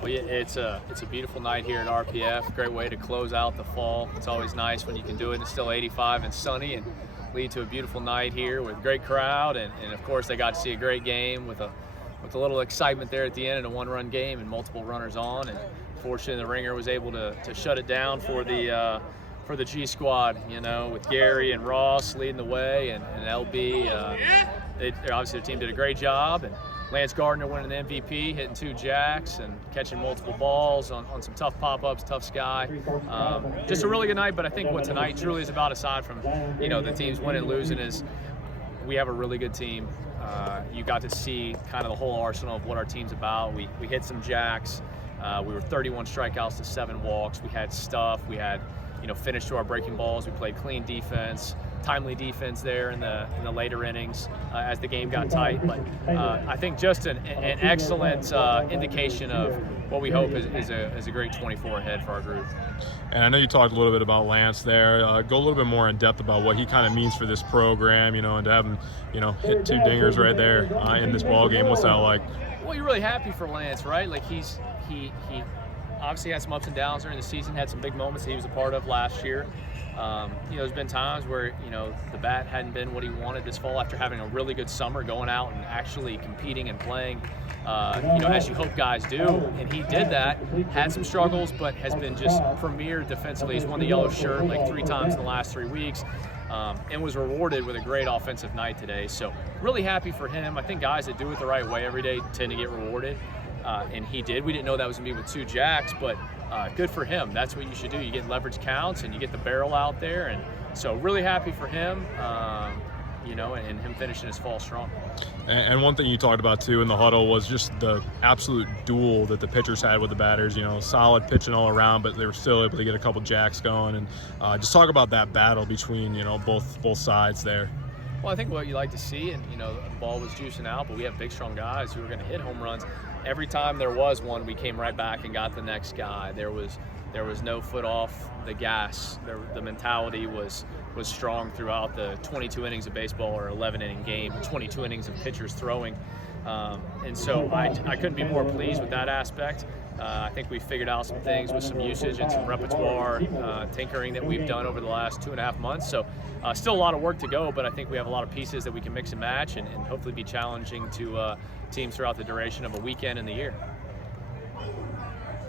Well, yeah, it's a beautiful night here at RPF. Great way to close out the fall. It's always nice when you can do it. It's still 85 and sunny, and lead to a beautiful night here with a great crowd. And of course, they got to see a great game with a little excitement there at the end in a one-run game and multiple runners on. And fortunately, the Ringer was able to shut it down for the G squad. You know, with Gary and Ross leading the way, and LB. Obviously, the team did a great job. And Lance Gardner winning the MVP, hitting 2 jacks and catching multiple balls on some tough pop-ups, tough sky. Just a really good night, but I think what tonight truly is about, aside from, the teams winning and losing, is we have a really good team. You got to see kind of the whole arsenal of what our team's about. We hit some jacks. We were 31 strikeouts to 7 walks. We had stuff. We had, finish to our breaking balls. We played clean defense, timely defense there in the later innings as the game got tight. But I think just an excellent indication of what we hope is a great 24 ahead for our group. And I know you talked a little bit about Lance there. Go a little bit more in depth about what he kind of means for this program, and to have him, hit 2 dingers right there in this ball game. What's that like? Well, you're really happy for Lance, right? Like he obviously had some ups and downs during the season, had some big moments that he was a part of last year. There's been times where, the bat hadn't been what he wanted this fall after having a really good summer, going out and actually competing and playing, as you hope guys do. And he did that, had some struggles, but has been just premier defensively. He's won the yellow shirt like 3 times in the last 3 weeks. And was rewarded with a great offensive night today. So really happy for him. I think guys that do it the right way every day tend to get rewarded. And he did. We didn't know that was going to be with 2 jacks, but good for him. That's what you should do. You get leverage counts and you get the barrel out there. And so really happy for him, and him finishing his fall strong. And one thing you talked about too in the huddle was just the absolute duel that the pitchers had with the batters. Solid pitching all around, but they were still able to get a couple jacks going. And just talk about that battle between both sides there. Well, I think what you like to see, and the ball was juicing out, but we have big, strong guys who are going to hit home runs. Every time there was one, we came right back and got the next guy. There was no foot off the gas. The mentality was strong throughout the 22 innings of baseball, or 11-inning game, 22 innings of pitchers throwing. And so I couldn't be more pleased with that aspect. I think we figured out some things with some usage and some repertoire tinkering that we've done over the last 2.5 months. So still a lot of work to go, but I think we have a lot of pieces that we can mix and match and hopefully be challenging to teams throughout the duration of a weekend in the year.